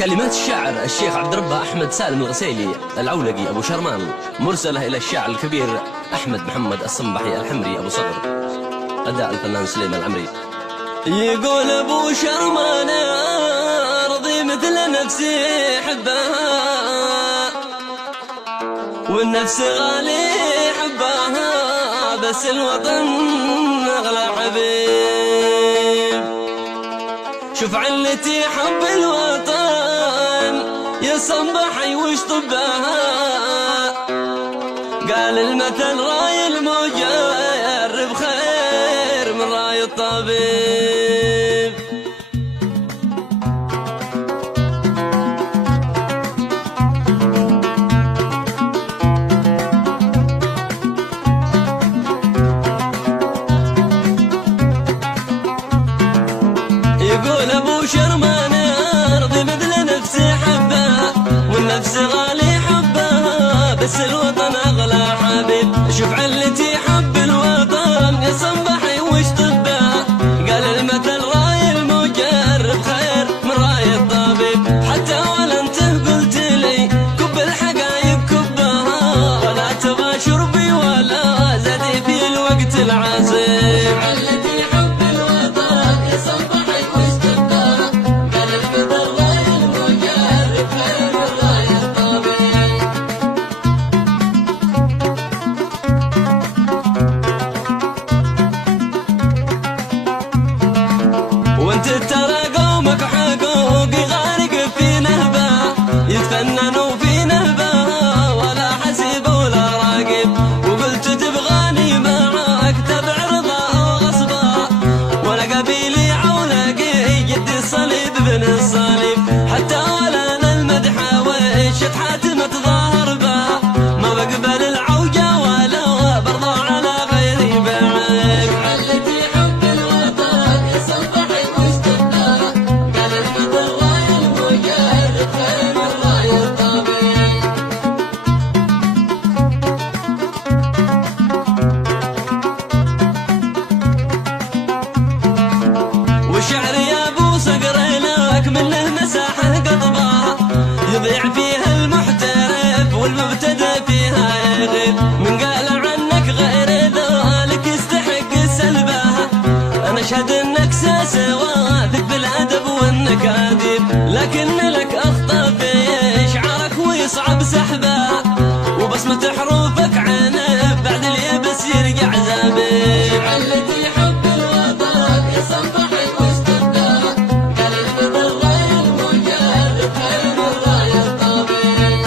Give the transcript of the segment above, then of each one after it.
كلمات الشاعر الشيخ عبد ربه أحمد سالم الغسيلي العولقي أبو شرمان، مرسلة إلى الشاعر الكبير أحمد محمد الصنبحي الحمري أبو صقر، أداء الفنان سليمان العمري. يقول أبو شرمان أرضي مثل نفسي حبها، والنفس غالي حبها، بس الوطن أغلى حبيب. شوف علتي حب الوطن يا صنبحي وش طبها، قال المثل راي المجرب خير من راي الطبيب. يقول أبو شرمان أرضي مثل نفسي حبها، والنفس غالي حبها، بس الوطن أغلى حبيب. شوف علتي حب الوطن يا صنبحي وش طبها، قال المثل راي المجرب خير من راي الطبيب. حتى ولا انته قلت لي كب الحقايق كبها، ولا تبغى شربي ولا زادي في الوقت العصيب. علتي حب الوطن يا صنبحي وش طبها، قال المثل راي المجرب خير من راي الطبيب. وانت ترى قومك حقوقي غارق في نهبه، يتفننوا في نهبه ولا حسيب ولا راقب. وقلت تبغاني معاك تبع رضا وغصبه، وانا قبيلي عولقي جدي الصليب بن الصليب. حتى ولا انا المدح وشت حاتمة ظاهر به، ما بقبل العوجة ولا برضى على غيري بعيب. علتي حب الوطن يا صنبحي وش طبها، قال المثل راي المجرب خير من راي الطبيب. والشعر يا ابو صقر لك منه مساحه قضبه، يضيع فيها المحترف والمبتدى فيها يغيب. من قال عنك غير ذلك يستحق سلبها، انا اشهد انك سواثق بالادب وانك اديب. لكن لك اخطاء في شعرك ويصعب سحبها، وبصمة حروفك عنب بعد اليبس يرجع زبيب. علتي حب الوطن يا صنبحي وش طبها، قال المثل راي المجرب خير من راي الطبيب.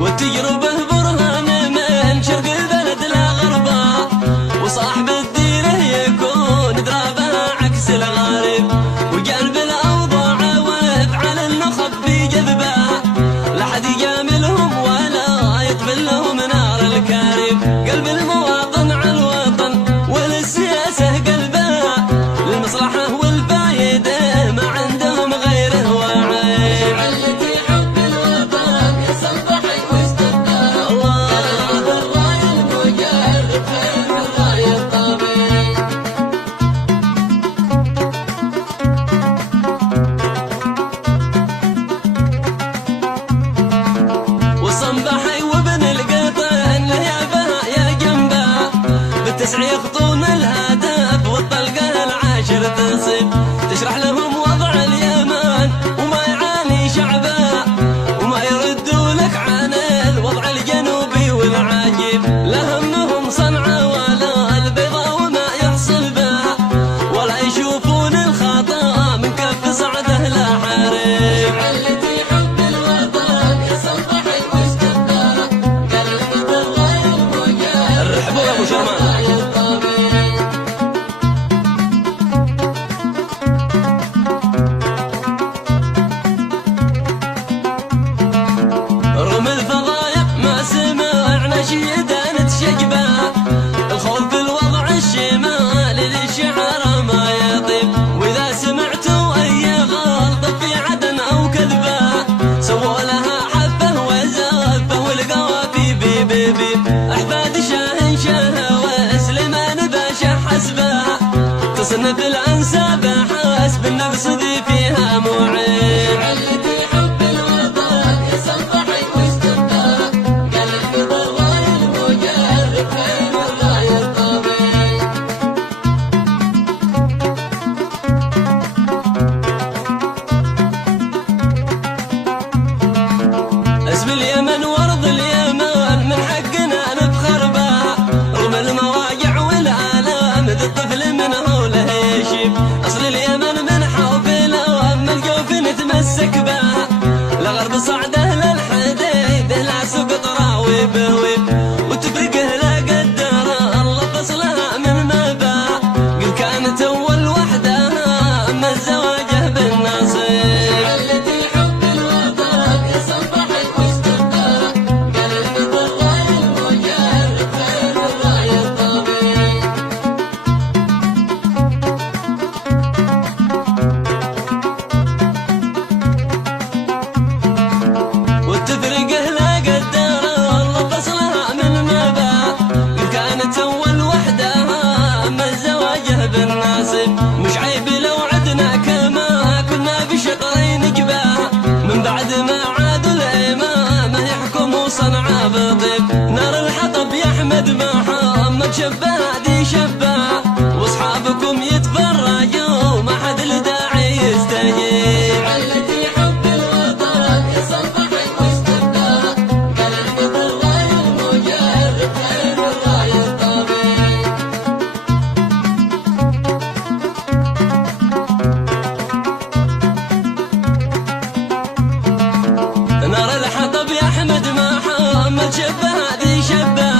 والتجربة برهان من شرق البلد لغربها، وصاحب الديره يكون درابها عكس الغارب. وقلب الأوضاع وافعل النخب في جذبها، لا حد يجاملهم ولا يطفل لهم نار الكارب. قلب المواطن على الوطن وللسياسة قلبها، للمصلحة والفايدة ما عندهم غيره وعيب. علتي حب الوطن يا صنبحي وش طبها، قال المثل راي المجرب خير من راي الطبيب. والصنبحي وابن القطن له يابها يا جنبها، بالتسع يخطون الهدف والطلقة العاشر تصيب. تشرح لهم وضع اليمن وما يعاني شعبها، وما يردوا لك عن الوضع الجنوبي والعجيب. لا همهم صنعاء ولا البيضاء وما يحصل بها، ولا يشوفون الخطا من كف صعده لا حريب. علتي حب الوطن يا صنبحي وش طبها، قال المثل راي المجرب رحبوا يا أبو شرمان. راي الطبيب. رغم الفضايح ما سمعنا شيدا نتشجبه، الخوف بالوضع الشمالي للشعر ما يطيب. واذا سمعتوا اي غلطه في عدن او كذبه، سووا لها حفه وزفه والقوافي بيب. احفاد شاهن شهوه صرنا في الأنساب حاس بالنفس ذي فيها موعد. علتي حب الوطن يصبحي واستبداك قلبي بالراي المجرب خير الراي الطبيعي. اسم اليمن وارض اليمن من حقنا نفخر بها رغم المواجع والآلام ذي الطفل منه له يشيب. أصل اليمن من حوفنا وأما الجوف نتمسك بها لغرب صعده للحديد لا سقط راويب ويب وتفرقه لا قدر الله فصلها من ما باع قل كانت أول وحدها أما الزواجه بالنصيب. علتي حب الوطن يصبحي واستبداك قلبي بالراي المجرب خير الراي الطبيعي. والتفرقه لا قدر الله فصلها من ما باع قل كانت أول وحدها أما الزواجه بالناصب. مش عيب لو عدنا كما كنا بشطرين جباه من بعد ما عادوا الإمامة يحكموا صنعاء بطيب. نار الحطب يا أحمد محمد شبه دي شبه واصحابكم يتفرجوا ما حد الداعي يستجيب. علتي حب الوطن يصبحي واستبداك قلبي بالراي المجرب خير الراي الطبيعي. نار الحطب يا أحمد محمد شبه دي شبه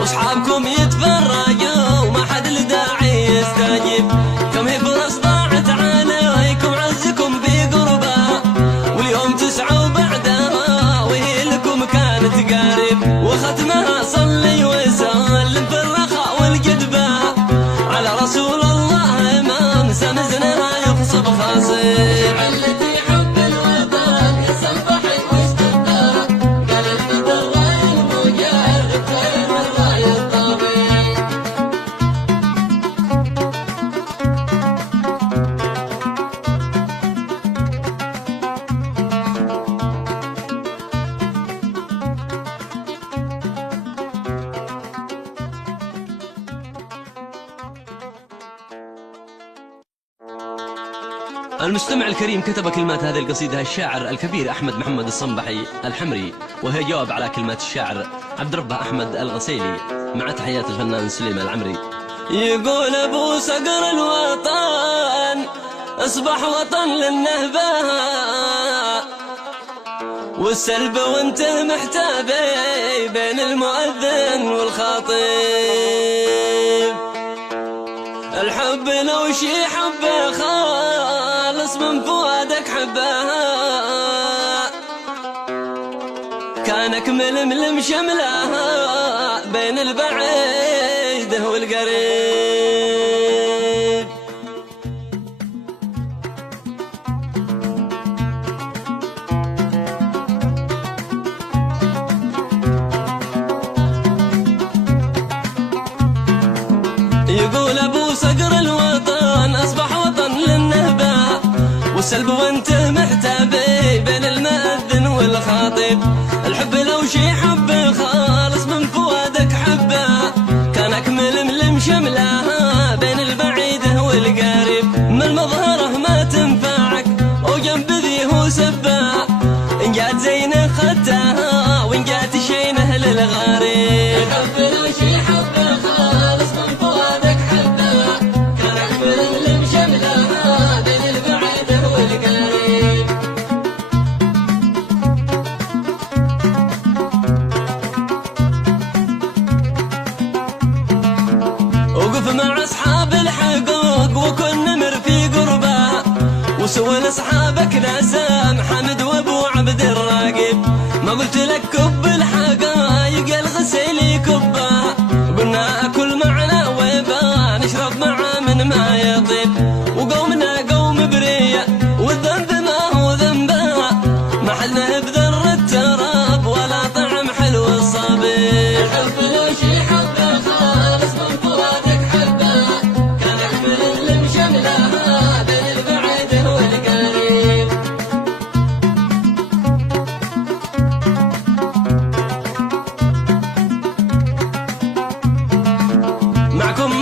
واصحابكم يتفرجوا ما حد الداعي يستجيب. كم هي فرص ضاعت عليكم عزكم بقربها واليوم تسعوا بعدها وهي لكم كانت قريب وختمها صلي وسلم في الرخاء والجدبة على رسول الله إمام سمزنها يخصب خصيب. علتي حب الوطن يصبحي واستبداك قلبي بالراي المجرب خير الراي الطبيعي. المستمع الكريم كتب كلمات هذه القصيدة الشاعر الكبير أحمد محمد الصنبحي الحمري، وهي جواب على كلمات الشاعر عبد ربه أحمد الغسيلي مع تحيات الفنان سليمان العمري. يقول ابو صقر الوطن اصبح وطن للنهبة والسلب وانت محتابي بين المؤذن والخطيب. الحب لو شي حبه خالص من فؤادك حبها كانك ململم شملها بين البعيد والقريب. يقول ابو صقر الوطن اصبح وطن للنهبة والسلب وانت محتابي بين المؤذن والخطيب. الحب لو شي حب خالص من فؤادك حبه كانك ململم شملها بين البعيد والقريب. من مظهره ما تنفعك وجنب ذي هو سبه ان جات زينه خدتها وان جات شينه للغريب. الحب لو شي حبه خالص من فؤادك حبه كانك ململم شملها بين البعيد والقريب. وقف مع اصحاب الحقوق وكن نمر في قربه وسول اصحابك نسام حمد وابو عبد الراقب. ما قلت لك كب الحقايق الغسيلي كبه قلنا اكل معنا ويبا نشرب معه من ما يطيب. وقومنا قوم برية والذنب ما هو ذنبه ما حلنا بذر التراب ولا طعم حلو الصبي. الحب لو شي حبه خالص من فؤادك حبه كانك ململم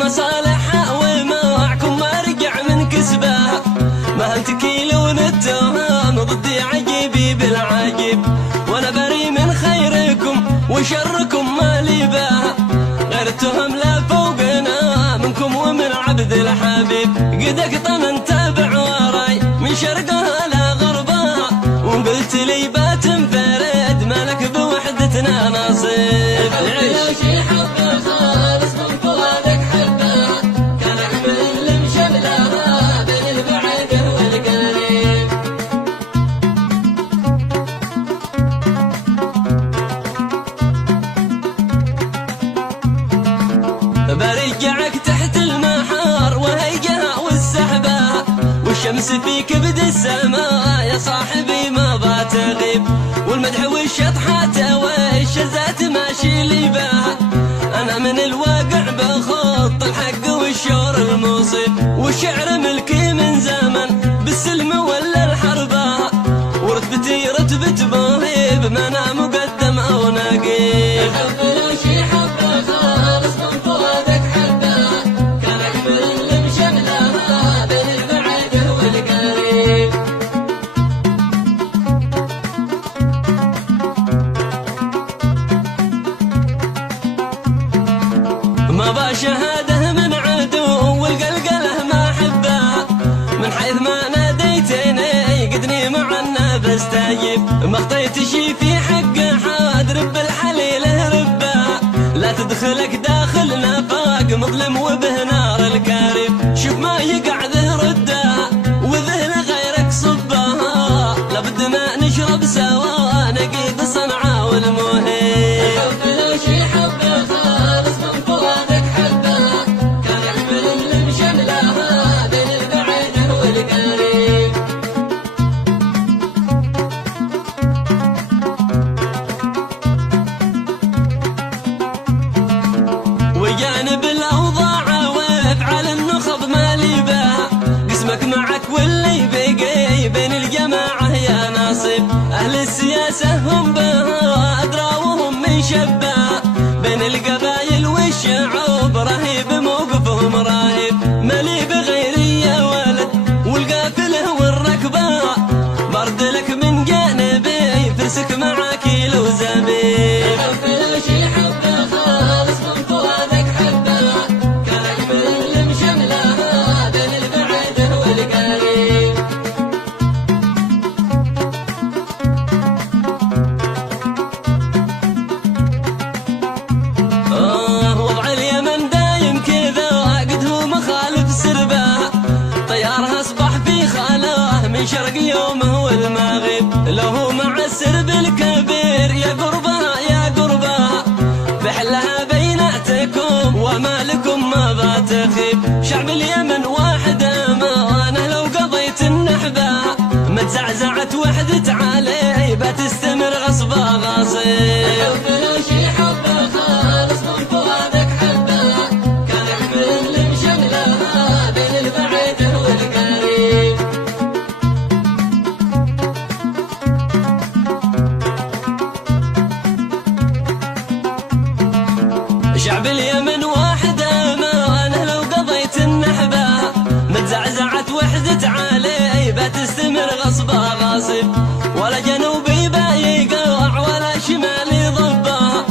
مصالحها ومعكم ما رجع من كسبها. ما هل تكيلون التهم ضدي عجيبي بالعجيب، وانا بري من خيركم وشركم ما لي بها. غير التهم لا فوقنا منكم ومن عبد الحبيب. قد اقطن نتابع وراي من شرقها لا غربها، وقلت لي باتنفرد مالك بوحدتنا نصيب. لو شي حبه خالص من فؤادك حبه، كان احمل اللي مشملها بين البعيد والقريب. برجعك تحت المحار وهيجها والسحبة، والشمس في كبد السماء يا صاحبي ما بتغيب. والمدح والشطحات والشزات ماشي لي بها، انا من الواقع بخط الحق والشور المصيب. والشعر ملكي من زمن بالسلم ولا الحربة، ورتبتي رتبة مهيب ما انا مقدم او نقيب. لو شي حبه خالص من فؤادك حبه، كان احمل اللي مشملها بين البعيد والقريب. ما با شهاده من عدو والقلقله ما احبها، من حيث ما ناديتني قدني معنا بستجيب. ما خطيت شي في حق حاد رب الحليل ربها، لا تدخلك داخل نفاق مظلم وبه نار الكريم. شوف ما يقع ذه ردها وذه لغيرك صبها، لابد ما نشرب سوا نقيد الصنعة والمهيب. لو شي حبه خالص من فؤادك حبه، كان احمل اللي مشملها بين البعيد والقريب. وجانب الأوضاع وافعل النخب ما لي بها، قسمك معك واللي بقي بين الجماعة يا ناصب. أهل السياسة هم بها أدرى وهم من شبها، بين القبايل والشعوب رهيب موقفهم راهب. مالي بغيري يا ولد والقافلة والركبة، برد لك من جانبي فرسك معك لو زبيب. لو شي حبه خالص من فؤادك حبه، كان احمل اللي مشملها بين البعيد والقريب. وضع اليمن دايم كذا قد هو مخالف سربه، طيارها اصبح في خلاه من شرق يومه والمغيب. لو هو مع السرب الكبير يا قربها يا قربها، بحلها بيناتكم وما لكم ما بتخيب. شعب اليمن واحد امانه لو قضيت النحبه، ما تزعزعت وحدة عليه بتستمر غصبه غصيب. لو شي حبه خالص من فؤادك حبه، كان احمل اللي مشملها بين البعيد والقريب. شعب اليمن واحد امانه لو قضيت النحبه، ما تزعزعت وحدة عليه بتستمر غصبه غاصب. ولا جنوبي بايقع ولا شمالي ضبها،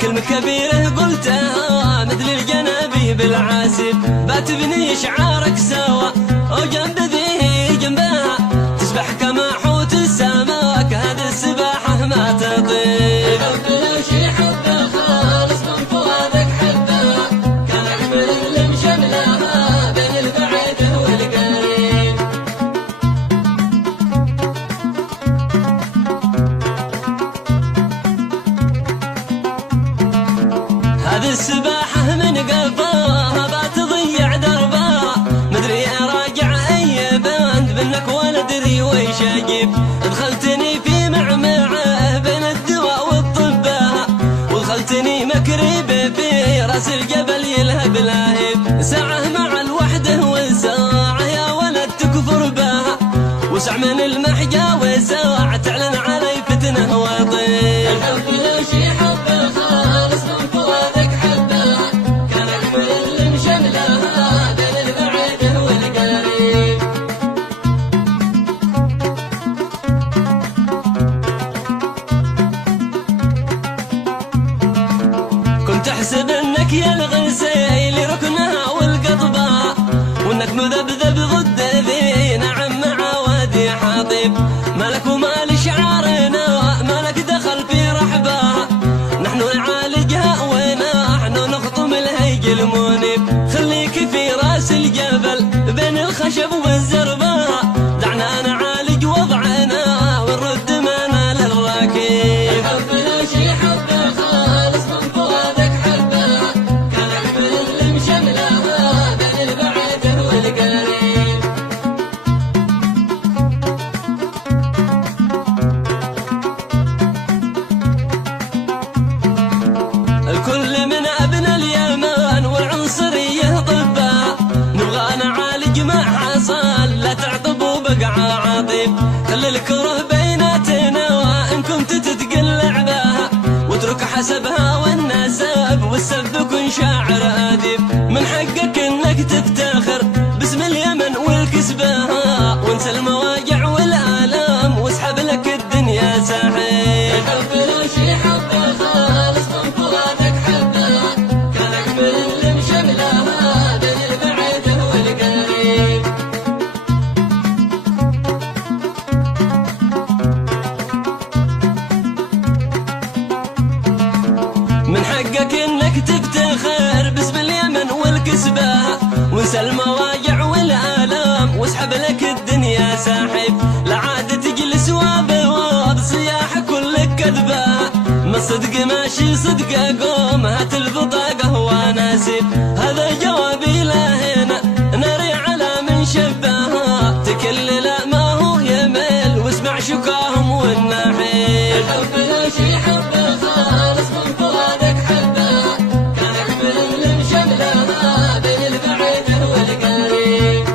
كلمة كبيرة قلتها مثل الجنابي بالعاسب. بتبني شعارك سوا وجنب ذي جنبها، تسبح كما حوت السماك هذه السباحة ما تطيب. لو شي حبه خالص من فؤادك حبه، كان احمل اللي مشملها بين البعيد والقريب. هذه السباحة من قفاها بتضيع دربها، مدري اراجع اي بند منك ولا ادري ويش اجيب. دخلتني في معمعة بين الدواء والطبها، ودخلتني مكريبة في راس الجبل يلهب لاهب. ساعة مع الوحدة وساعة يا ولد تكفر بها، وسع من المحجة وساعة تعلن علي فتنة وطيب. لو شي حبه خالص من فؤادك حبه، كان احمل اللي مشملها انك يا الغسيل ركنها والقطبة، وانك مذبذب ضد ذي نعم مع وادي حاطب. مالك ومال شعارنا مالك دخل في رحبة، نحن نعالجها ونحن نخطم الهيج المنيب. خليك في راس الجبل بين الخشب والزربة، دعنا نعالج وضعنا ونرد مانا للراكب. الحب لا شي حبه خالص من فؤادك حبه، كان حبل اللي مشملها بين البعيد والقريب. الكل من أبناء اليمن والعنصرية طبا، نبغى نعالج ما حصل لا تعطبوا بقعة عاطب. خلي الكره بيناتنا وإن كنت تتقلع بها، واترك حسبها والنسب والسب كن شاعر أديب. من حقك إنك تفتخر باسم اليمن والكسبها، وانسى المواجع والآلام واسحب لك الدنيا ساحل. الحب لا شي حبه خالص من فؤادك حبه، كان حبل اللي مشملها بين البعيد والقريب. من حقك انك تفتخر باسم اليمن والكسبة، وانسى المواجع والآلام واسحب لك الدنيا ساحب. لا عاد تجلس وبواب صياح كلك كذبة، ما الصدق ماشي صدق قوم هات البطاقة وناسب. هذا جوابي لهنا ناري على من شبهها، تكل لا ما هو يمل واسمع شكاهم والناحيب. الحب لا شي حبه خالص من فؤادك حبه، كان حبل اللي مشملها بين البعيد والقريب.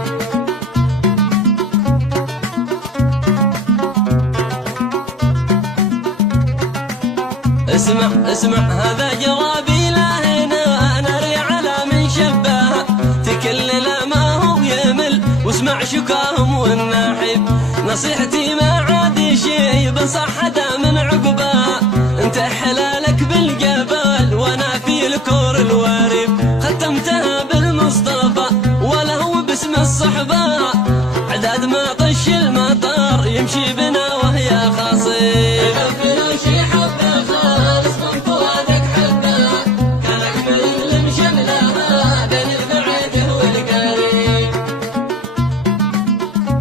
اسمع هذا جوابي لهنا ناري على من شبهها، تكل لا ما هو يمل واسمع شكاهم والناحب. نصيحتي ما عاد شي بنصح حدا من عقبها، انت حلالك بالجبل وانا في الكور الوارب. ختمتها بالمصطفى ولا هو باسم الصحبة، عداد ما طش المطر يمشي بنا وهي